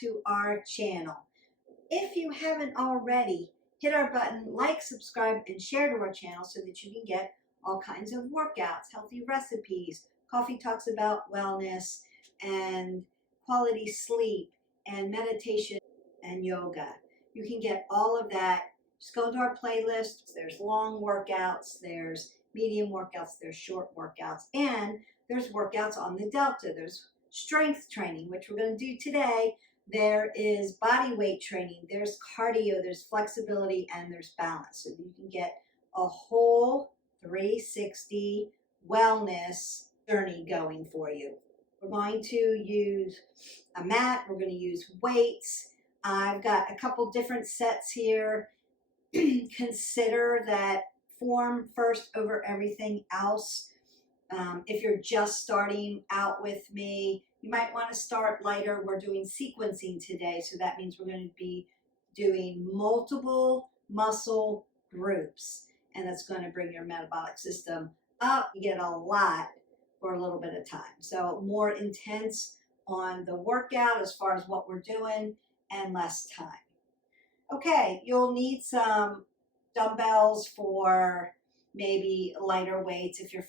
to our channel. If you haven't already, hit our button, like, subscribe, and share to our channel so that you can get all kinds of workouts, healthy recipes. Coffee talks about wellness and quality sleep and meditation and yoga. You can get all of that. Just go to our playlist. There's long workouts, there's medium workouts, there's short workouts, and there's workouts on the Delta. There's strength training, which we're going to do today. There is body weight training, there's cardio, there's flexibility, and there's balance. So you can get a whole 360 wellness journey going for you. We're going to use a mat, we're going to use weights. I've got a couple different sets here. Consider that form first over everything else. If you're just starting out with me, you might want to start lighter. We're doing sequencing today, so that means we're going to be doing multiple muscle groups, and that's going to bring your metabolic system up. You get a lot for a little bit of time. So more intense on the workout as far as what we're doing and less time. Okay, you'll need some dumbbells for maybe lighter weights. If you're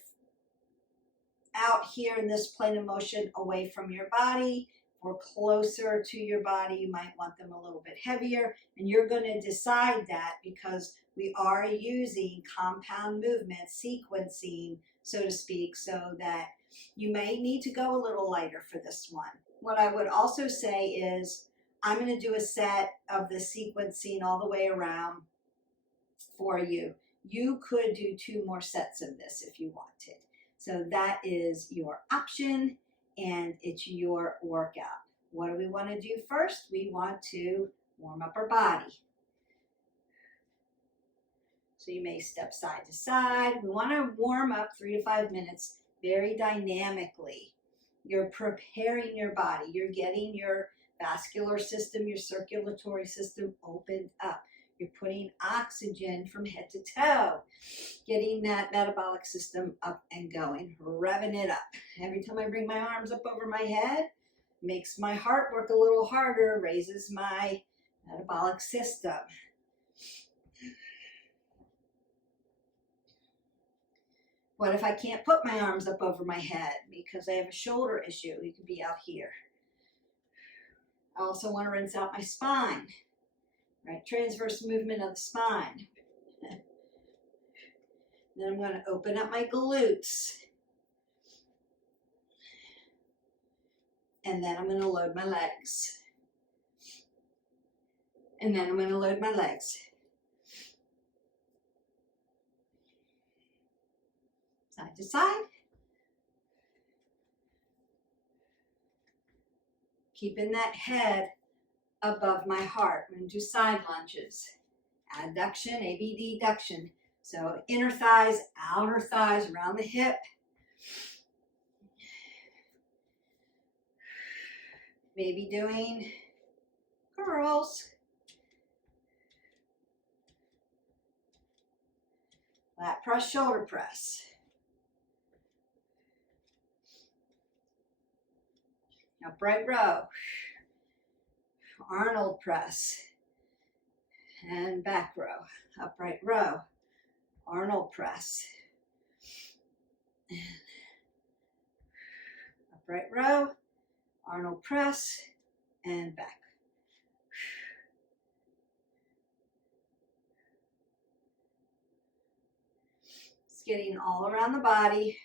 out here in this plane of motion away from your body or closer to your body, you might want them a little bit heavier, and you're going to decide that because we are using compound movement sequencing, so to speak, so that you may need to go a little lighter for this one. What I would also say is I'm going to do a set of the sequencing all the way around for you. You could do 2 more sets of this if you wanted. So that is your option, and it's your workout. What do we want to do first? We want to warm up our body. So you may step side to side. We want to warm up 3 to 5 minutes very dynamically. You're preparing your body. You're getting your vascular system, your circulatory system opened up. You're putting oxygen from head to toe, getting that metabolic system up and going, revving it up. Every time I bring my arms up over my head, makes my heart work a little harder, raises my metabolic system. What if I can't put my arms up over my head because I have a shoulder issue? You could be out here. I also want to rinse out my spine, right? Transverse movement of the spine. Then I'm going to open up my glutes. And then I'm going to load my legs. And then I'm going to load my legs. Side to side. Keeping that head above my heart. I'm going to do side lunges. Adduction, abduction. So inner thighs, outer thighs, around the hip. Maybe doing curls. Lat press, shoulder press. Upright row. Arnold press. And back row. Upright row. Arnold press. And upright row. Arnold press. And back. It's getting all around the body.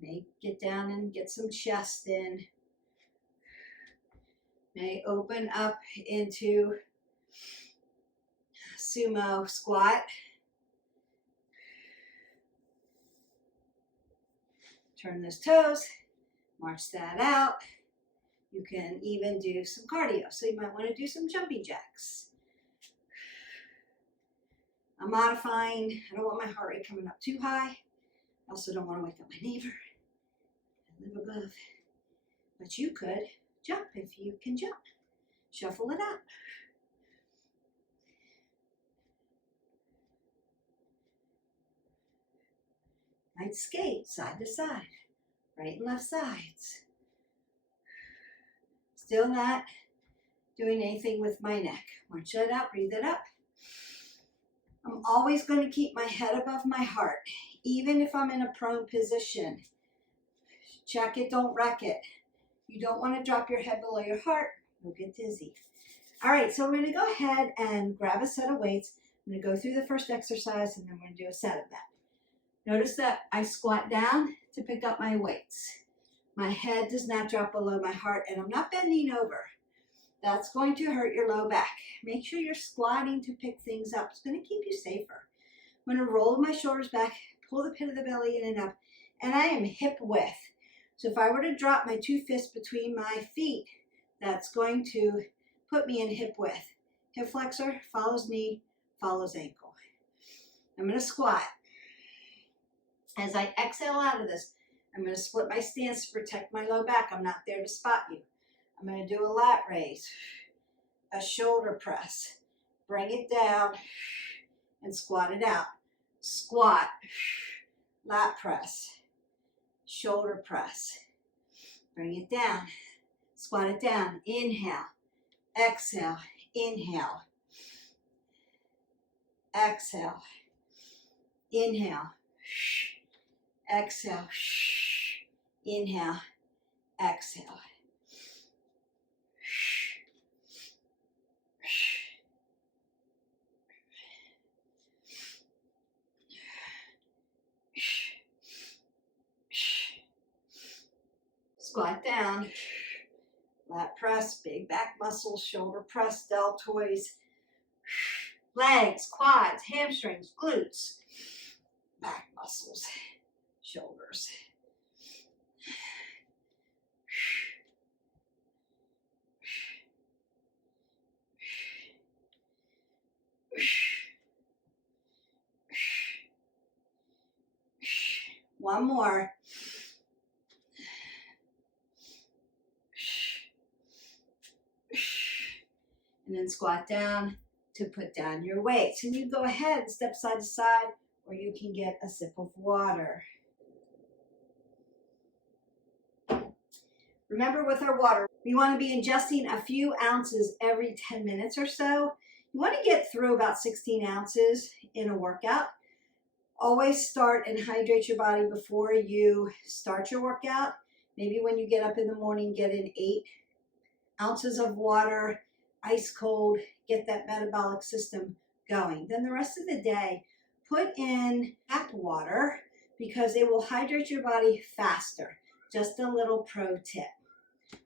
May get down and get some chest in. May open up into sumo squat. Turn those toes, march that out. You can even do some cardio. So you might want to do some jumping jacks. I'm modifying. I don't want my heart rate coming up too high. I also don't want to wake up my neighbor. I live above. But you could jump if you can jump. Shuffle it up. Might skate side to side, right and left sides. Still not doing anything with my neck. March that out, breathe it up. I'm always going to keep my head above my heart, even if I'm in a prone position. Check it, don't wreck it. You don't want to drop your head below your heart. You'll get dizzy. All right, so we're going to go ahead and grab a set of weights. I'm going to go through the first exercise, and then we're going to do a set of that. Notice that I squat down to pick up my weights. My head does not drop below my heart, and I'm not bending over. That's going to hurt your low back. Make sure you're squatting to pick things up. It's going to keep you safer. I'm going to roll my shoulders back, pull the pit of the belly in and up, and I am hip width. So if I were to drop my two fists between my feet, that's going to put me in hip width. Hip flexor follows knee, follows ankle. I'm going to squat. As I exhale out of this, I'm going to split my stance to protect my low back. I'm not there to spot you. I'm going to do a lat raise, a shoulder press, bring it down, and squat it out. Squat, lat press, shoulder press, bring it down, squat it down, inhale, exhale, inhale, exhale, inhale, exhale, inhale, exhale. Squat down, lat press, big back muscles, shoulder press, deltoids, legs, quads, hamstrings, glutes, back muscles, shoulders. One more. And then squat down to put down your weights. And you go ahead and step side to side, or you can get a sip of water. Remember, with our water, we want to be ingesting a few ounces every 10 minutes or so. You want to get through about 16 ounces in a workout. Always start and hydrate your body before you start your workout. Maybe when you get up in the morning, get in 8 ounces of water, ice cold, get that metabolic system going. Then the rest of the day, put in tap water because it will hydrate your body faster. Just a little pro tip.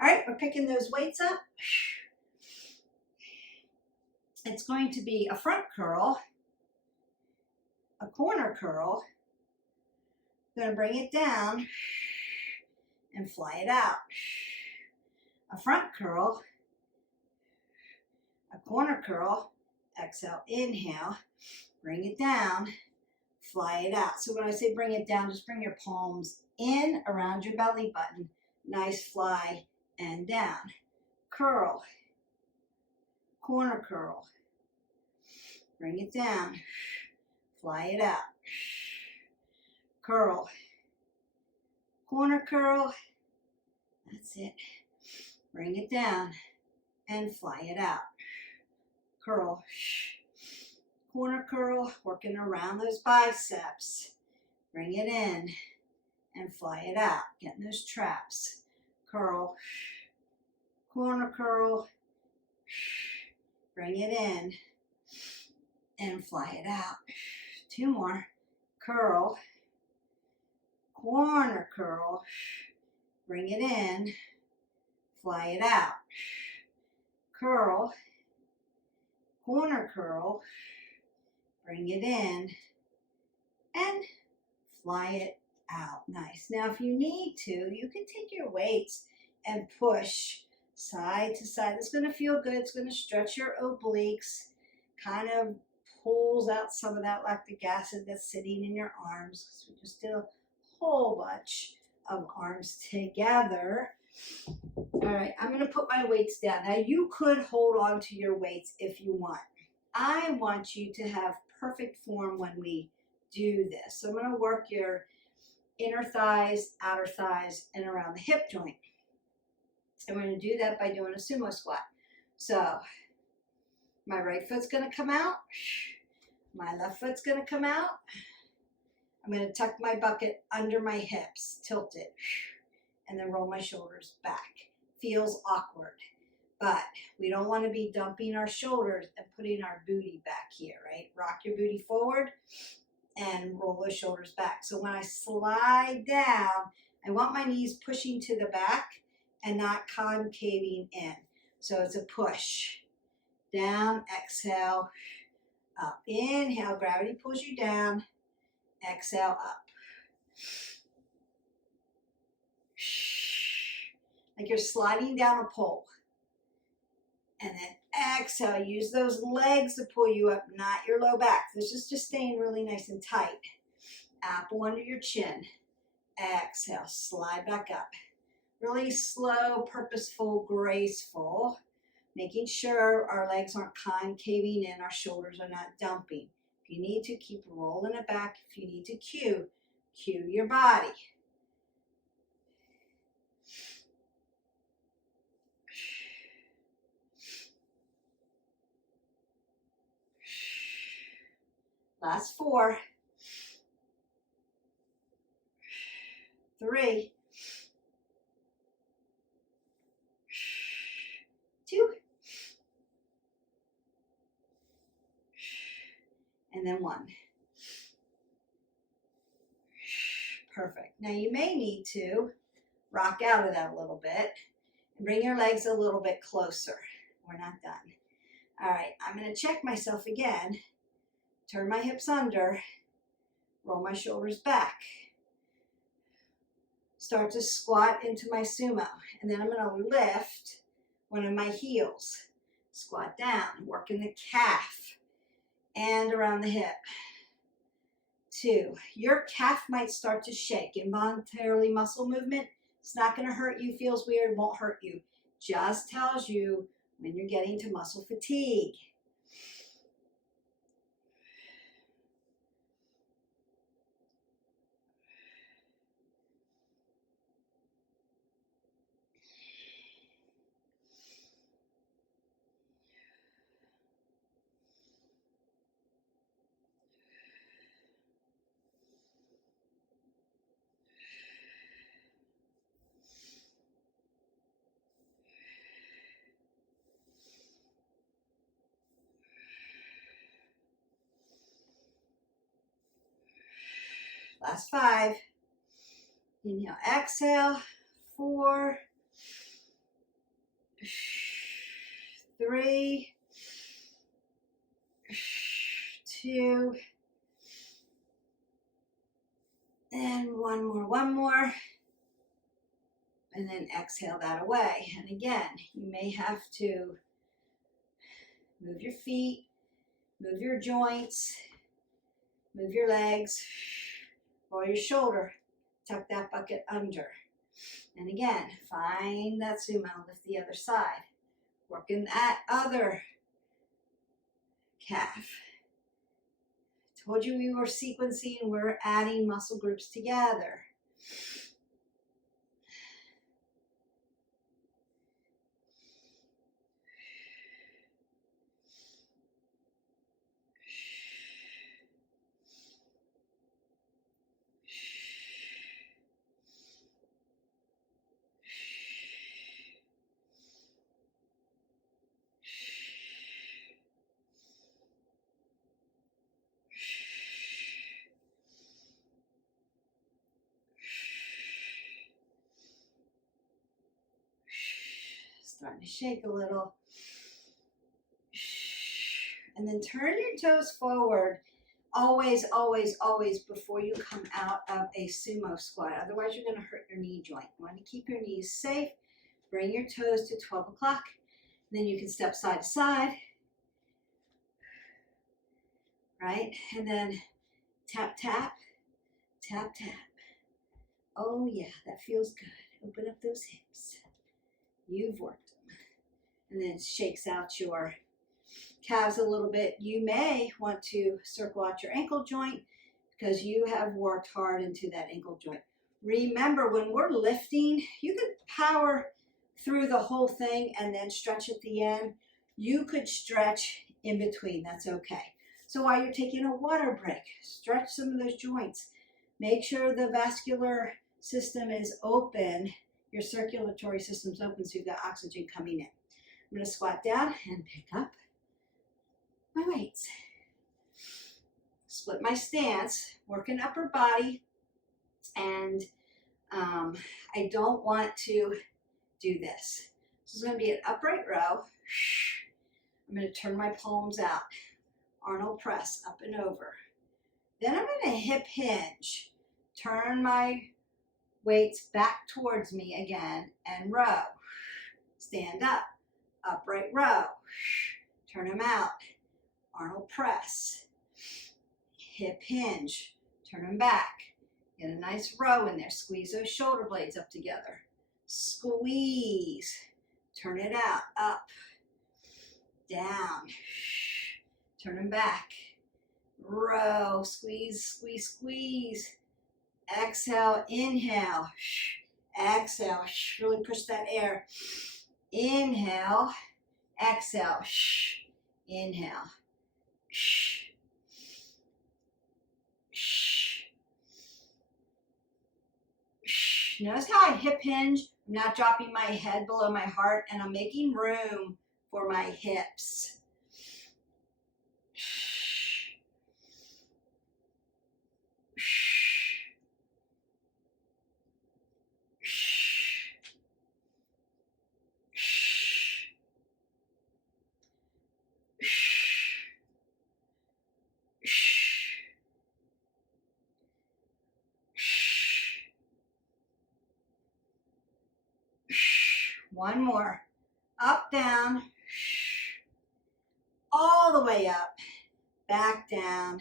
All right, we're picking those weights up. It's going to be a front curl, a corner curl. I'm going to bring it down and fly it out. A front curl, a corner curl, exhale, inhale, bring it down, fly it out. So when I say bring it down, just bring your palms in around your belly button. Nice fly and down. Curl, corner curl, bring it down, fly it out. Curl, corner curl, that's it. Bring it down and fly it out. Curl, corner curl, working around those biceps. Bring it in and fly it out. Getting those traps. Curl, corner curl, bring it in and fly it out. 2 more. Curl, corner curl, bring it in, fly it out. Curl, corner curl, bring it in, and fly it out. Nice. Now, if you need to, you can take your weights and push side to side. It's going to feel good. It's going to stretch your obliques, kind of pulls out some of that lactic acid that's sitting in your arms, because we just did a whole bunch of arms together. All right, I'm going to put my weights down. Now, you could hold on to your weights if you want. I want you to have perfect form when we do this. So I'm going to work your inner thighs, outer thighs, and around the hip joint. And we're going to do that by doing a sumo squat. So my right foot's going to come out. My left foot's going to come out. I'm going to tuck my bucket under my hips, tilt it, and then roll my shoulders back. Feels awkward, but we don't want to be dumping our shoulders and putting our booty back here, right? Rock your booty forward and roll those shoulders back. So when I slide down, I want my knees pushing to the back and not concaving in. So it's a push. Down, exhale, up. Inhale, gravity pulls you down. Exhale, up. Like you're sliding down a pole. And then exhale, use those legs to pull you up, not your low back. This is just staying really nice and tight. Apple under your chin. Exhale, slide back up. Really slow, purposeful, graceful. Making sure our legs aren't concaving in, our shoulders are not dumping. If you need to, keep rolling it back. If you need to cue your body. Last 4, 3, 2, and then 1. Perfect. Now you may need to rock out of that a little bit and bring your legs a little bit closer. We're not done. All right, I'm going to check myself again. Turn my hips under, roll my shoulders back. Start to squat into my sumo. And then I'm going to lift one of my heels. Squat down, working the calf and around the hip. 2, your calf might start to shake. Involuntarily muscle movement. It's not going to hurt you, feels weird, won't hurt you. Just tells you when you're getting to muscle fatigue. Last 5. Inhale, exhale. 4, 3, 2, and one more. And then exhale that away. And again, you may have to move your feet, move your joints, move your legs, roll your shoulder, tuck that bucket under. And again, find that sumo, lift the other side. Working that other calf. Told you we were sequencing, we're adding muscle groups together. Starting to shake a little. And then turn your toes forward. Always, always, always before you come out of a sumo squat. Otherwise, you're going to hurt your knee joint. You want to keep your knees safe. Bring your toes to 12 o'clock. Then you can step side to side. Right? And then tap, tap, tap, tap. Oh, yeah, that feels good. Open up those hips. You've worked them. And then it shakes out your calves a little bit. You may want to circle out your ankle joint because you have worked hard into that ankle joint. Remember, when we're lifting, you can power through the whole thing and then stretch at the end. You could stretch in between, that's okay. So while you're taking a water break, stretch some of those joints. Make sure the vascular system is open, your circulatory system's open so you've got oxygen coming in. I'm gonna squat down and pick up my weights. Split my stance, working upper body, and I don't want to do this. This is going to be an upright row. I'm going to turn my palms out. Arnold press, up and over. Then I'm going to hip hinge. Turn my weights back towards me again and row. Stand up, upright row. Turn them out. Arnold press. Hip hinge. Turn them back. Get a nice row in there. Squeeze those shoulder blades up together. Squeeze. Turn it out. Up. Down. Turn them back. Row. Squeeze, squeeze, squeeze. Exhale. Inhale. Exhale. Really push that air. Inhale. Exhale. Inhale. Notice how I hip hinge? I'm not dropping my head below my heart, and I'm making room for my hips. One more. Up, down. All the way up. Back down.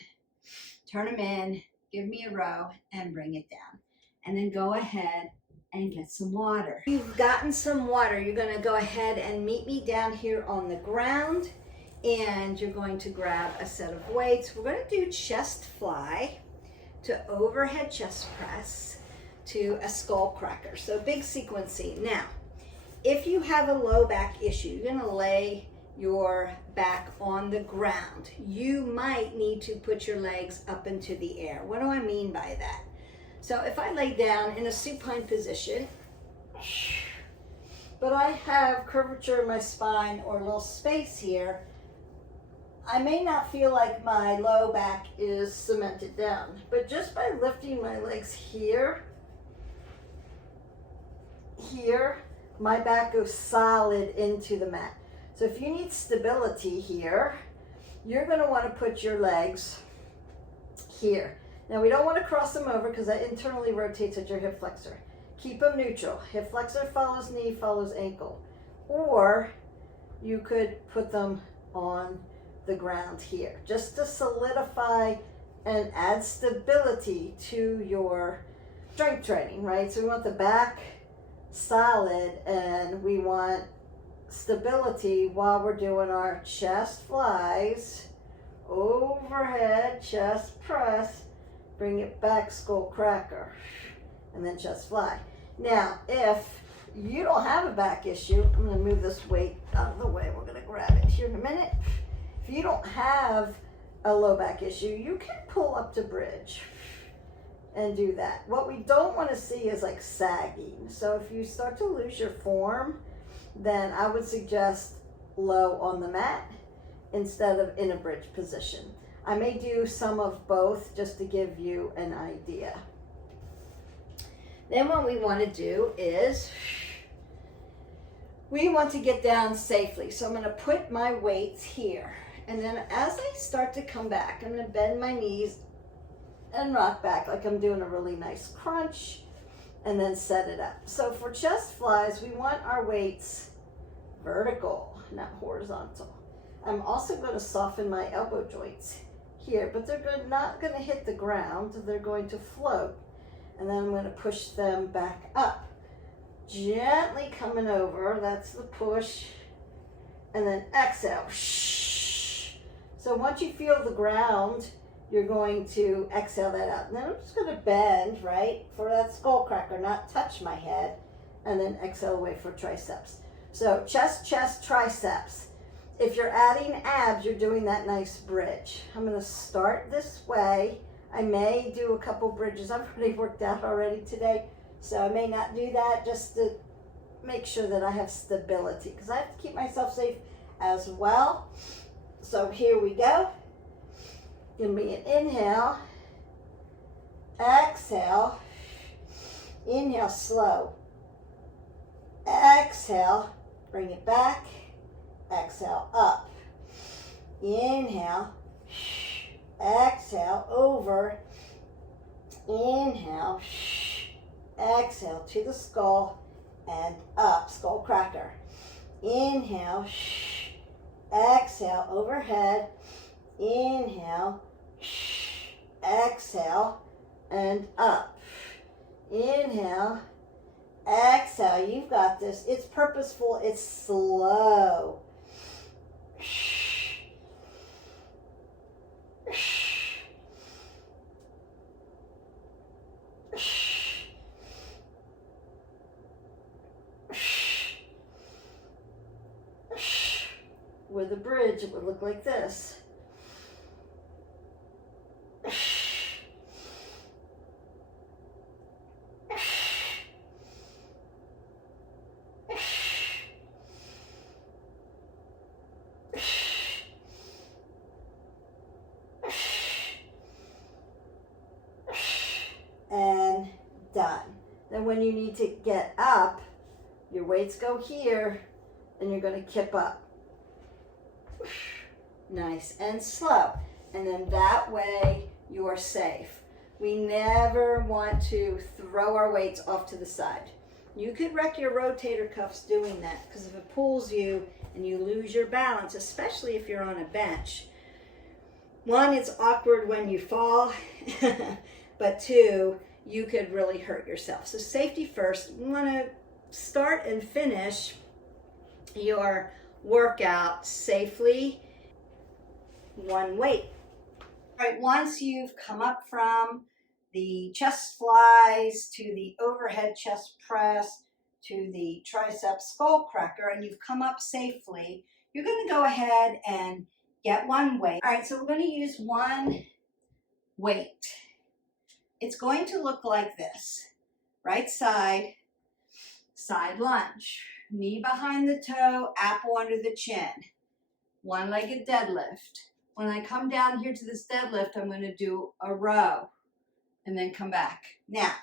Turn them in. Give me a row and bring it down. And then go ahead and get some water. If you've gotten some water, you're going to go ahead and meet me down here on the ground. And you're going to grab a set of weights. We're going to do chest fly to overhead chest press to a skull cracker. So big sequencing. Now, if you have a low back issue, you're going to lay your back on the ground. You might need to put your legs up into the air. What do I mean by that? So if I lay down in a supine position, but I have curvature in my spine or a little space here, I may not feel like my low back is cemented down, but just by lifting my legs here, my back goes solid into the mat. So if you need stability here, you're going to want to put your legs here. Now we don't want to cross them over because that internally rotates at your hip flexor. Keep them neutral. Hip flexor follows knee, follows ankle. Or you could put them on the ground here, just to solidify and add stability to your strength training, right? So we want the back solid and we want stability while we're doing our chest flies, overhead chest press, bring it back, skull cracker, and then chest fly. Now, if you don't have a back issue, I'm going to move this weight out of the way. We're going to grab it here in a minute. If you don't have a low back issue, you can pull up to bridge and do that. What we don't want to see is like sagging. So if you start to lose your form, then I would suggest low on the mat instead of in a bridge position. I may do some of both just to give you an idea. Then what we want to do is we want to get down safely. So I'm going to put my weights here. And then as I start to come back, I'm going to bend my knees and rock back like I'm doing a really nice crunch and then set it up. So for chest flies, we want our weights vertical, not horizontal. I'm also going to soften my elbow joints here, but they're not going to hit the ground. They're going to float. And then I'm going to push them back up. Gently coming over, that's the push. And then exhale. So once you feel the ground, you're going to exhale that out. And then I'm just going to bend, right, for that skull cracker, not touch my head, and then exhale away for triceps. So chest, chest, triceps. If you're adding abs, you're doing that nice bridge. I'm gonna start this way. I may do a couple bridges. I've already worked out already today, so I may not do that, just to make sure that I have stability, because I have to keep myself safe as well. So here we go. Give me an inhale, exhale, inhale slow, exhale, bring it back, exhale up, inhale, exhale over, inhale, exhale to the skull and up, skull cracker, inhale, exhale overhead, inhale, exhale and up, inhale, exhale. You've got this. It's purposeful, it's slow. With a bridge, it would look like this. And done. Then when you need to get up, your weights go here and you're going to kip up. Nice and slow. And then that way you're safe. We never want to throw our weights off to the side. You could wreck your rotator cuffs doing that, because if it pulls you and you lose your balance, especially if you're on a bench, one, it's awkward when you fall, but two, you could really hurt yourself. So safety first. You want to start and finish your workout safely, one weight. All right, once you've come up from the chest flies to the overhead chest press to the tricep skull cracker, and you've come up safely, you're going to go ahead and get one weight. All right, so we're going to use one weight. It's going to look like this. Right side, side lunge. Knee behind the toe, apple under the chin. One-legged deadlift. When I come down here to this deadlift, I'm going to do a row and then come back. Now,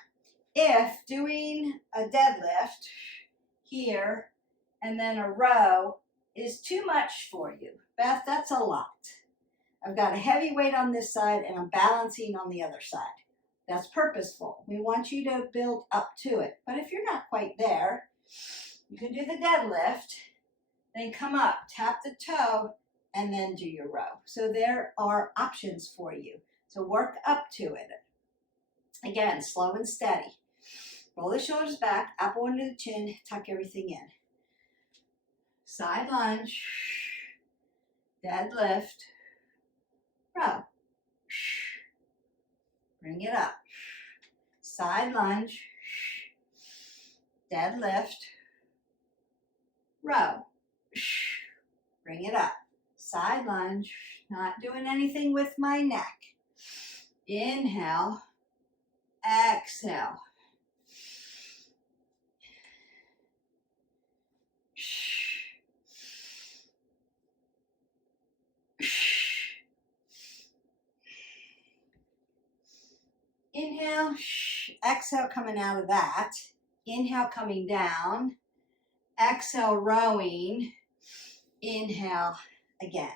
if doing a deadlift here and then a row is too much for you, Beth, that's a lot. I've got a heavy weight on this side and I'm balancing on the other side. That's purposeful. We want you to build up to it. But if you're not quite there, you can do the deadlift, then come up, tap the toe, and then do your row. So there are options for you. So work up to it. Again, slow and steady. Roll the shoulders back, apple under the chin, tuck everything in. Side lunge, deadlift, row. Bring it up. Side lunge, deadlift, row. Bring it up. Side lunge. Not doing anything with my neck. Inhale. Exhale. Inhale. Exhale coming out of that. Inhale coming down. Exhale rowing. Inhale again.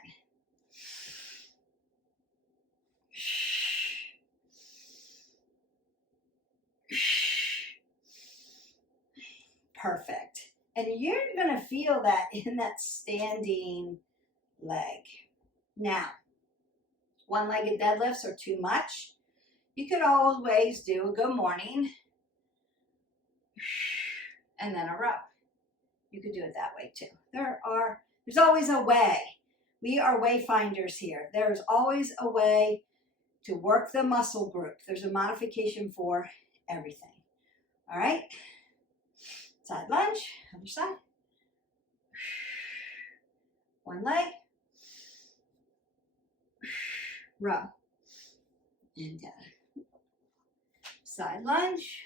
Perfect. And you're going to feel that in that standing leg. Now, one-legged deadlifts are too much. You could always do a good morning and then a row. You could do it that way too. There's always a way. We are wayfinders here. There's always a way to work the muscle group. There's a modification for everything. All right? Side lunge, other side. One leg. Row. And down. Side lunge.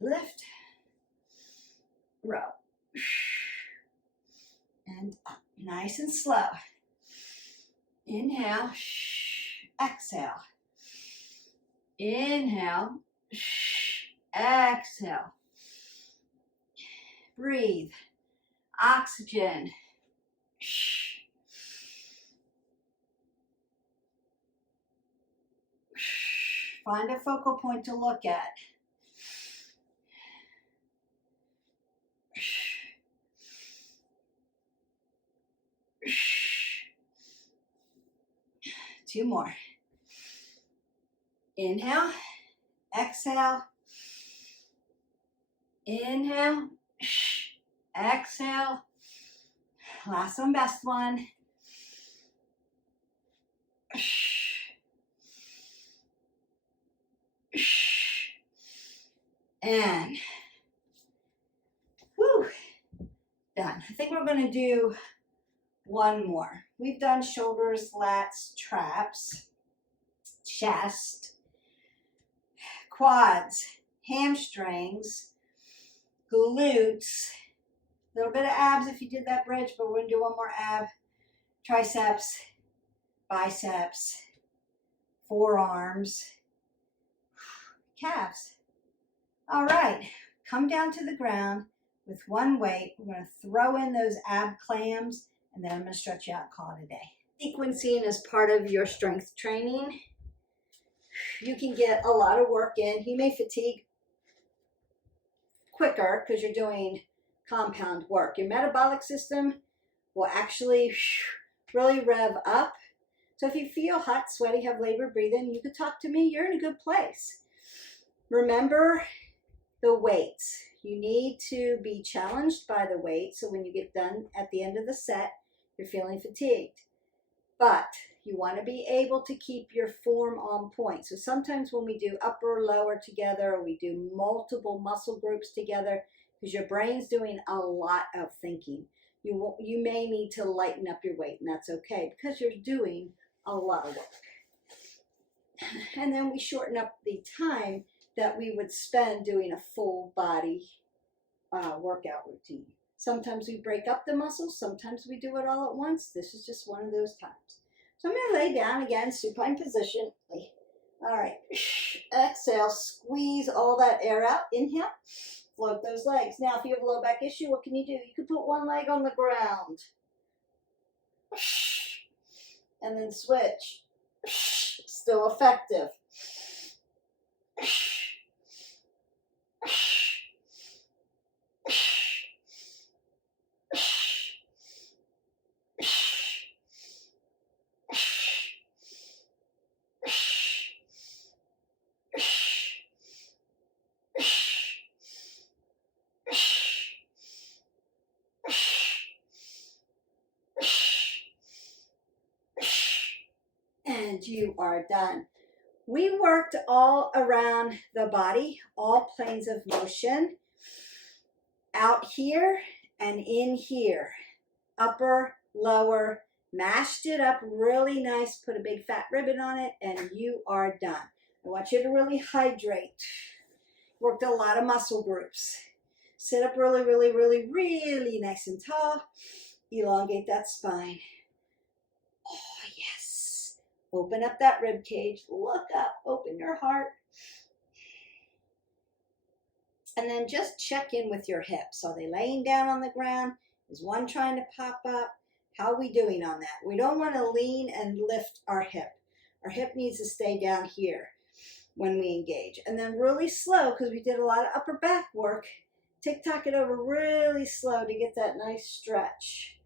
Lift. Row. And up. Nice and slow. Inhale. Exhale. Inhale. Exhale. Breathe. Oxygen. Find a focal point to look at. Two more. Inhale, exhale, inhale, exhale. Last one, best one. And whew, done. I think we're going to do one more. We've done shoulders, lats, traps, chest, quads, hamstrings, glutes, a little bit of abs if you did that bridge, but we're going to do one more ab, triceps, biceps, forearms, calves. All right, come down to the ground with one weight. We're going to throw in those ab clams, and then I'm going to stretch you out and call it a day. Sequencing is part of your strength training. You can get a lot of work in. You may fatigue quicker because you're doing compound work. Your metabolic system will actually really rev up. So if you feel hot, sweaty, have labored breathing, you could talk to me. You're in a good place. Remember the weights. You need to be challenged by the weight, so when you get done at the end of the set, you're feeling fatigued. But you want to be able to keep your form on point. So sometimes when we do upper, lower together, or we do multiple muscle groups together, because your brain's doing a lot of thinking, you may need to lighten up your weight, and that's okay, because you're doing a lot of work. And then we shorten up the time that we would spend doing a full body workout routine. Sometimes we break up the muscles, sometimes we do it all at once. This is just one of those times. So I'm going to lay down again, supine position. All right, exhale, squeeze all that air out. Inhale, float those legs. Now, if you have a low back issue, what can you do? You can put one leg on the ground and then switch. Still effective. And you are done. We worked all around the body, all planes of motion, out here and in here, upper, lower, mashed it up really nice, put a big fat ribbon on it, and you are done. I want you to really hydrate. Worked a lot of muscle groups. Sit up really, really, really, really nice and tall. Elongate that spine. Oh, yes. Open up that rib cage. Look up. Open your heart. And then just check in with your hips. Are they laying down on the ground? Is one trying to pop up? How are we doing on that? We don't want to lean and lift our hip. Our hip needs to stay down here when we engage. And then really slow, because we did a lot of upper back work, tick-tock it over really slow to get that nice stretch.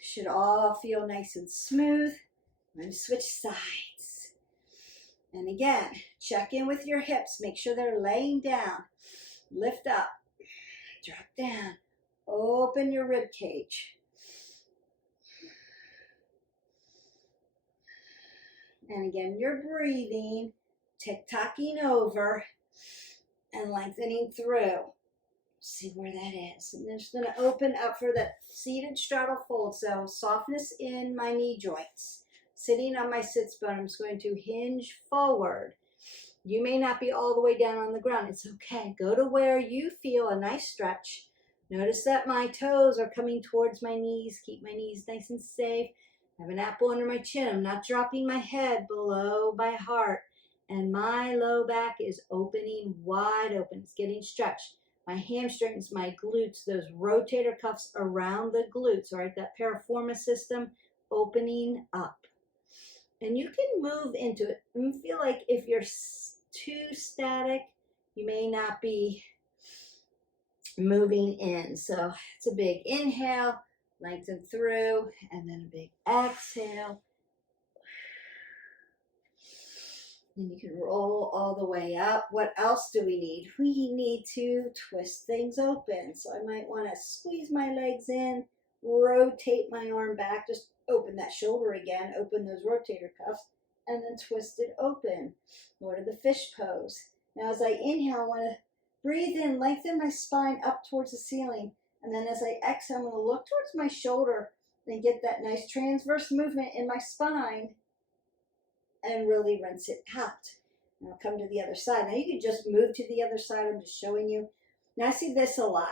Should all feel nice and smooth. I'm going to switch sides. And again, check in with your hips. Make sure they're laying down. Lift up. Drop down. Open your rib cage. And again, you're breathing. tick-tocking over and lengthening through. See where that is. And then just going to open up for that seated straddle fold. So softness in my knee joints. Sitting on my sits bone, I'm just going to hinge forward. You may not be all the way down on the ground. It's okay. Go to where you feel a nice stretch. Notice that my toes are coming towards my knees. Keep my knees nice and safe. I have an apple under my chin. I'm not dropping my head below my heart. And my low back is opening wide open. It's getting stretched. My hamstrings, my glutes, those rotator cuffs around the glutes, all right, that piriformis system opening up. And you can move into it. And feel like if you're too static, you may not be moving in. So it's a big inhale, lengthen through, and then a big exhale. And you can roll all the way up. What else do we need? We need to twist things open. So I might want to squeeze my legs in, rotate my arm back, just open that shoulder again, open those rotator cuffs, and then twist it open. Go to the fish pose. Now as I inhale, I want to breathe in, lengthen my spine up towards the ceiling. And then as I exhale, I'm going to look towards my shoulder and get that nice transverse movement in my spine and really rinse it out. And I'll come to the other side. Now you can just move to the other side. I'm just showing you. Now I see this a lot.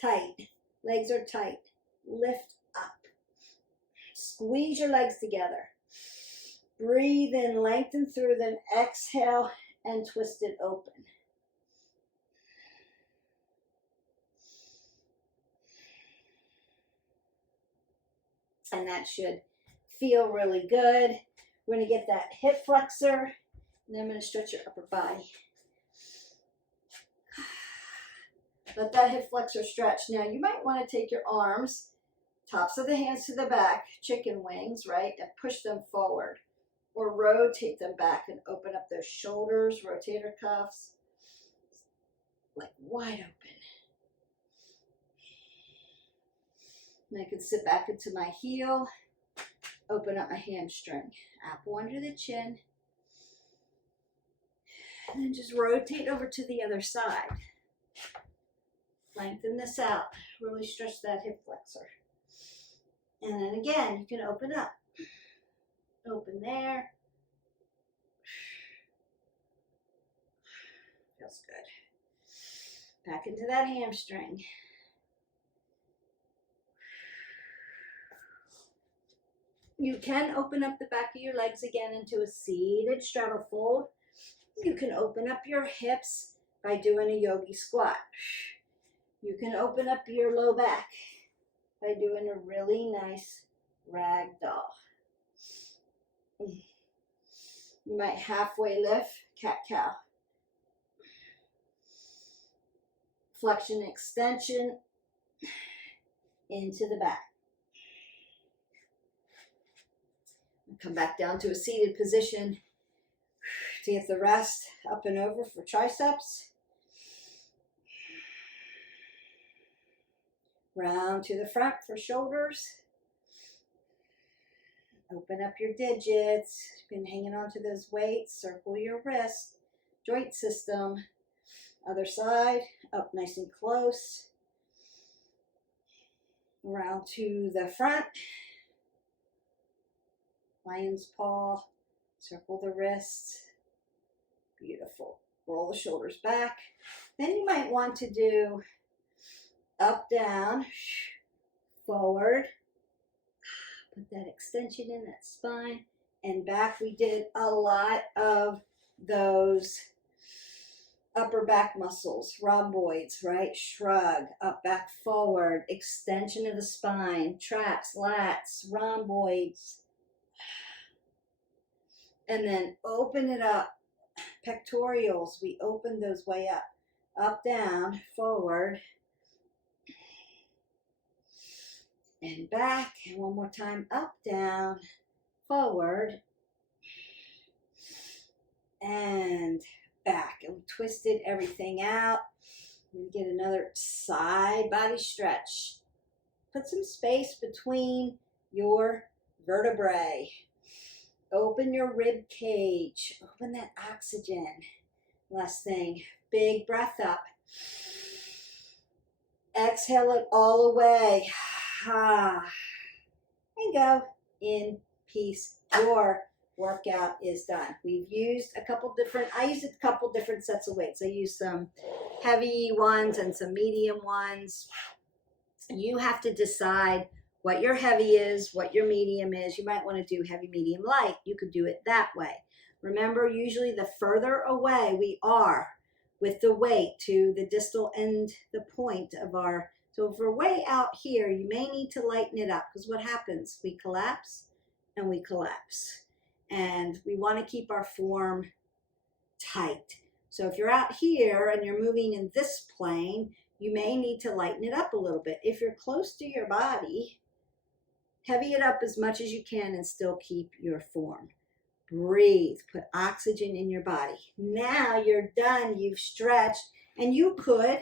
Tight. Legs are tight. Lift up. Squeeze your legs together. Breathe in, lengthen through, then exhale and twist it open. And that should feel really good. We're going to get that hip flexor, and then I'm going to stretch your upper body. Let that hip flexor stretch. Now you might want to take your arms, tops of the hands to the back, chicken wings, right, and push them forward. Or rotate them back and open up those shoulders, rotator cuffs, like wide open. And I can sit back into my heel, open up my hamstring, apple under the chin, and then just rotate over to the other side. Lengthen this out, really stretch that hip flexor. And then again, you can open up. Open there. Feels good. Back into that hamstring. You can open up the back of your legs again into a seated straddle fold. You can open up your hips by doing a yogi squat. You can open up your low back by doing a really nice ragdoll. You might halfway lift, cat-cow. Flexion, extension into the back. Come back down to a seated position to get the rest up and over for triceps. Round to the front for shoulders. Open up your digits. Been hanging on to those weights. Circle your wrist. Joint system. Other side. Up nice and close. Around to the front. Lion's paw. Circle the wrists. Beautiful. Roll the shoulders back. Then you might want to do up, down, forward. Put that extension in that spine and back. We did a lot of those upper back muscles, rhomboids, right? Shrug, up, back, forward, extension of the spine, traps, lats, rhomboids. And then open it up. Pectorials, we open those way up, down, forward, and back. And one more time, up, down, forward, and back. And we twisted everything out. We get another side body stretch. Put some space between your vertebrae. Open your rib cage. Open that oxygen. Last thing, big breath up. Exhale it all away. And go in peace. Your workout is done. We've used I used a couple different sets of weights. I used some heavy ones and some medium ones. You have to decide what your heavy is, what your medium is. You might want to do heavy, medium, light. You could do it that way. Remember, usually the further away we are with the weight to the distal end, the point of our, so if we're way out here, you may need to lighten it up, because what happens? We collapse and we collapse. And we want to keep our form tight. So if you're out here and you're moving in this plane, you may need to lighten it up a little bit. If you're close to your body, heavy it up as much as you can and still keep your form. Breathe, put oxygen in your body. Now you're done, you've stretched, and you could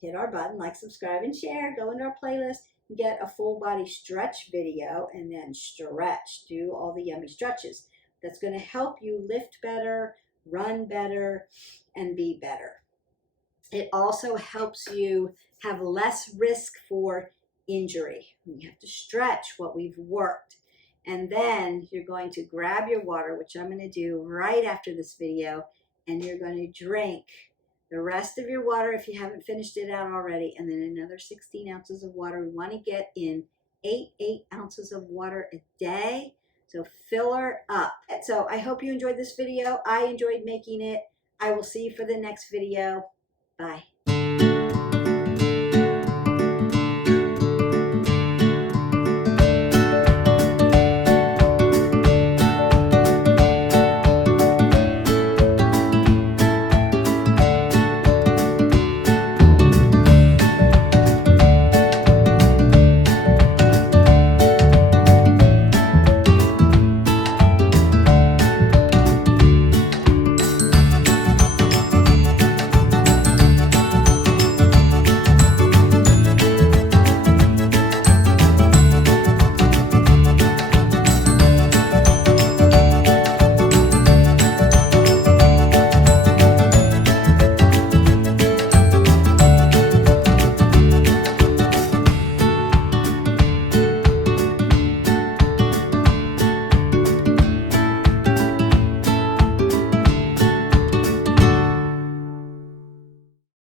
hit our button, like, subscribe, and share, go into our playlist, get a full body stretch video, and then stretch, do all the yummy stretches. That's going to help you lift better, run better, and be better. It also helps you have less risk for injury. We have to stretch what we've worked. And then you're going to grab your water, which I'm going to do right after this video, and you're going to drink the rest of your water if you haven't finished it out already, and then another 16 ounces of water. We want to get in 8 ounces of water a day, so fill her up. So I hope you enjoyed this video. I enjoyed making it. I will see you for the next video. Bye.